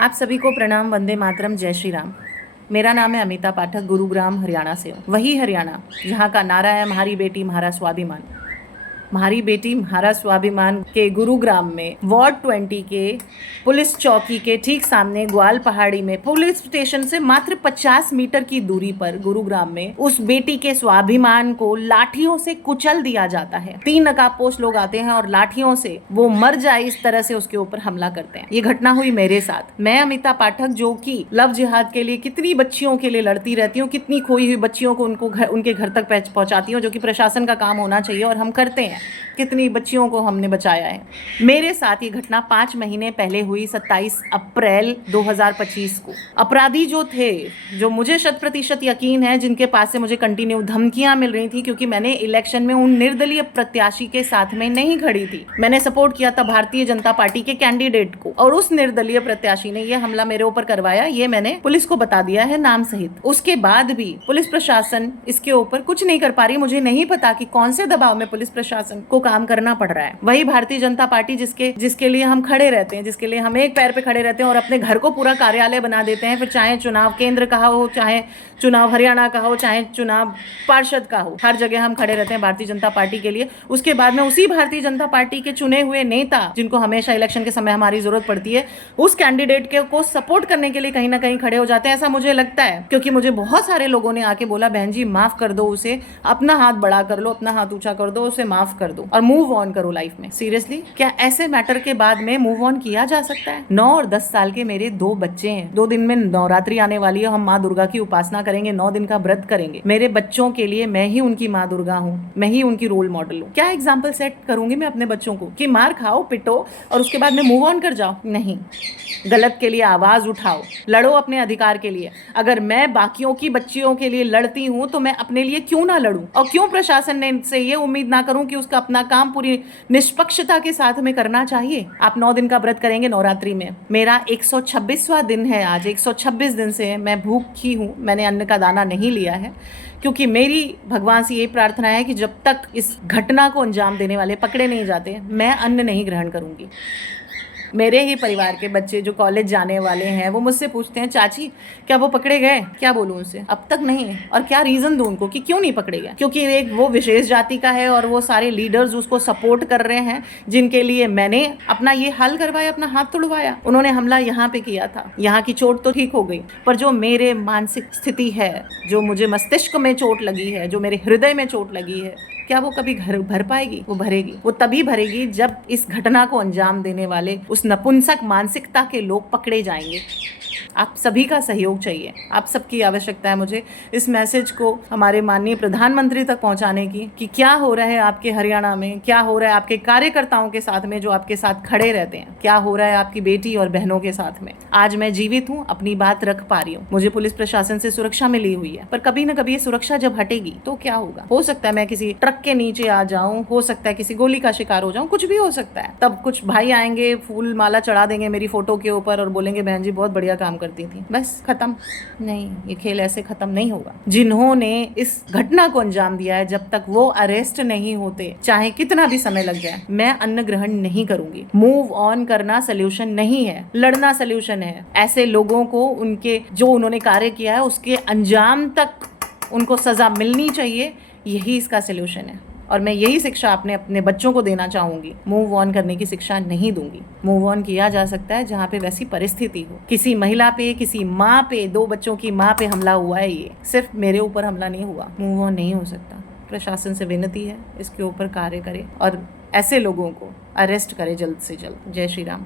आप सभी को प्रणाम, वंदे मातरम, जय श्री राम। मेरा नाम है अमिता पाठक, गुरुग्राम हरियाणा से हूँ। वही हरियाणा जहाँ का नारा है हमारी बेटी हमारा स्वाभिमान। हमारी बेटी हमारा स्वाभिमान के गुरुग्राम में वार्ड 20 के पुलिस चौकी के ठीक सामने ग्वाल पहाड़ी में पुलिस स्टेशन से मात्र 50 मीटर की दूरी पर गुरुग्राम में उस बेटी के स्वाभिमान को लाठियों से कुचल दिया जाता है। 3 नकाबपोश लोग आते हैं और लाठियों से वो मर जाए इस तरह से उसके ऊपर हमला करते हैं। ये घटना हुई मेरे साथ। मैं अमिता पाठक, जो कि लव जिहाद के लिए कितनी बच्चियों के लिए लड़ती रहती हूँ, कितनी खोई हुई बच्चियों को उनके घर तक पहुंचाती हूँ, जो कि प्रशासन का काम होना चाहिए और हम करते हैं। कितनी बच्चियों को हमने बचाया है। मेरे साथ ये घटना 5 महीने पहले हुई, 27 अप्रैल 2025 को। अपराधी जो थे, जो मुझे 100% यकीन है, जिनके पास से मुझे कंटिन्यू धमकियां मिल रही थी, क्योंकि मैंने इलेक्शन में उन निर्दलीय प्रत्याशी के साथ में नहीं खड़ी थी। मैंने सपोर्ट किया था भारतीय जनता पार्टी के कैंडिडेट को, और उस निर्दलीय प्रत्याशी ने यह हमला मेरे ऊपर करवाया। ये मैंने पुलिस को बता दिया है नाम सहित। उसके बाद भी पुलिस प्रशासन इसके ऊपर कुछ नहीं कर पा रही। मुझे नहीं पता कि कौन से दबाव में पुलिस प्रशासन को काम करना पड़ रहा है। वही भारतीय जनता पार्टी जिसके लिए हम खड़े रहते हैं, जिसके लिए हम एक पैर पे खड़े रहते हैं और अपने घर को पूरा कार्यालय बना देते हैं, फिर चाहे चुनाव केंद्र का हो, चाहे चुनाव हरियाणा का हो, चाहे चुनाव पार्षद का हो, हर जगह हम खड़े रहते हैं भारतीय जनता पार्टी के लिए। उसके बाद में उसी भारतीय जनता पार्टी के चुने हुए नेता, जिनको हमेशा इलेक्शन के समय हमारी जरूरत पड़ती है, उस कैंडिडेट को सपोर्ट करने के लिए कहीं ना कहीं खड़े हो जाते हैं, ऐसा मुझे लगता है। क्योंकि मुझे बहुत सारे लोगों ने आके बोला, बहन जी माफ कर दो उसे, अपना हाथ बड़ा कर लो, अपना हाथ ऊंचा कर दो, उसे माफ कर दो और मूव ऑन करो लाइफ में। सीरियसली, क्या ऐसे मैटर के बाद में मूव ऑन किया जा सकता है? 9 और 10 साल के मेरे 2 बच्चे हैं। 2 दिन में नवरात्रि आने वाली है, हम माँ दुर्गा की उपासना करेंगे, 9 दिन का व्रत करेंगे। मेरे बच्चों के लिए मैं ही उनकी माँ दुर्गा हूँ, मैं ही उनकी रोल मॉडल हूँ। क्या एग्जाम्पल सेट करूंगी मैं अपने बच्चों को कि मार खाओ, पिटो और उसके बाद में मूव ऑन कर जाओ? नहीं, गलत के लिए आवाज उठाओ, लड़ो अपने अधिकार के लिए। अगर मैं बाकियों की बच्चियों के लिए लड़ती हूं तो मैं अपने लिए क्यों ना लड़ूं? और क्यों प्रशासन ने से ये उम्मीद ना करूं कि उसका अपना काम पूरी निष्पक्षता के साथ में करना चाहिए? आप 9 दिन का व्रत करेंगे नवरात्रि में। मेरा 126वां दिन है आज। 126 दिन से मैं भूखी हूं, मैंने अन्न का दाना नहीं लिया है, क्योंकि मेरी भगवान से ये प्रार्थना है कि जब तक इस घटना को अंजाम देने वाले पकड़े नहीं जाते, मैं अन्न नहीं ग्रहण करूंगी। मेरे ही परिवार के बच्चे जो कॉलेज जाने वाले हैं, वो मुझसे पूछते हैं, चाची क्या वो पकड़े गए? क्या बोलूं उनसे? अब तक नहीं है। और क्या रीजन दूं उनको कि क्यों नहीं पकड़े गए? क्योंकि एक वो विशेष जाति का है और वो सारे लीडर्स उसको सपोर्ट कर रहे हैं, जिनके लिए मैंने अपना ये हल करवाया, अपना हाथ तुड़वाया। उन्होंने हमला यहाँ पे किया था, यहाँ की चोट तो ठीक हो गई, पर जो मेरे मानसिक स्थिति है, जो मुझे मस्तिष्क में चोट लगी है, जो मेरे हृदय में चोट लगी है, क्या वो कभी घर भर पाएगी? वो भरेगी। वो तभी भरेगी जब इस घटना को अंजाम देने वाले उस नपुंसक मानसिकता के लोग पकड़े जाएंगे। आप सभी का सहयोग चाहिए, आप सबकी आवश्यकता है मुझे इस मैसेज को हमारे माननीय प्रधानमंत्री तक पहुंचाने की, कि क्या हो रहा है आपके हरियाणा में, क्या हो रहा है आपके कार्यकर्ताओं के साथ में जो आपके साथ खड़े रहते हैं, क्या हो रहा है आपकी बेटी और बहनों के साथ में। आज मैं जीवित हूँ, अपनी बात रख पा रही हूँ, मुझे पुलिस प्रशासन से सुरक्षा मिली हुई है, पर कभी न कभी ये सुरक्षा जब हटेगी तो क्या होगा? हो सकता है मैं किसी ट्रक के नीचे आ जाऊं, हो सकता है किसी गोली का शिकार हो जाऊं, कुछ भी हो सकता है। तब कुछ भाई आएंगे, फूल माला चढ़ा देंगे मेरी फोटो के ऊपर और बोलेंगे, बहन जी बहुत बढ़िया काम करती थी, बस खत्म। नहीं, ये खेल ऐसे खत्म नहीं होगा। जिन्होंने इस घटना को अंजाम दिया है, जब तक वो अरेस्ट नहीं होते, चाहे कितना भी समय लग जाए, मैं अन्न ग्रहण नहीं करूंगी। मूव ऑन करना सोल्यूशन नहीं है, लड़ना सोल्यूशन है। ऐसे लोगों को उनके जो उन्होंने कार्य किया है उसके अंजाम तक उनको सजा मिलनी चाहिए, यही इसका सोल्यूशन है। और मैं यही शिक्षा अपने बच्चों को देना चाहूंगी। मूव ऑन करने की शिक्षा नहीं दूंगी। मूव ऑन किया जा सकता है जहाँ पे वैसी परिस्थिति हो। किसी महिला पे, किसी माँ पे, 2 बच्चों की माँ पे हमला हुआ है, ये सिर्फ मेरे ऊपर हमला नहीं हुआ। मूव ऑन नहीं हो सकता। प्रशासन से विनती है, इसके ऊपर कार्य करे और ऐसे लोगों को अरेस्ट करे जल्द से जल्द। जय श्री राम।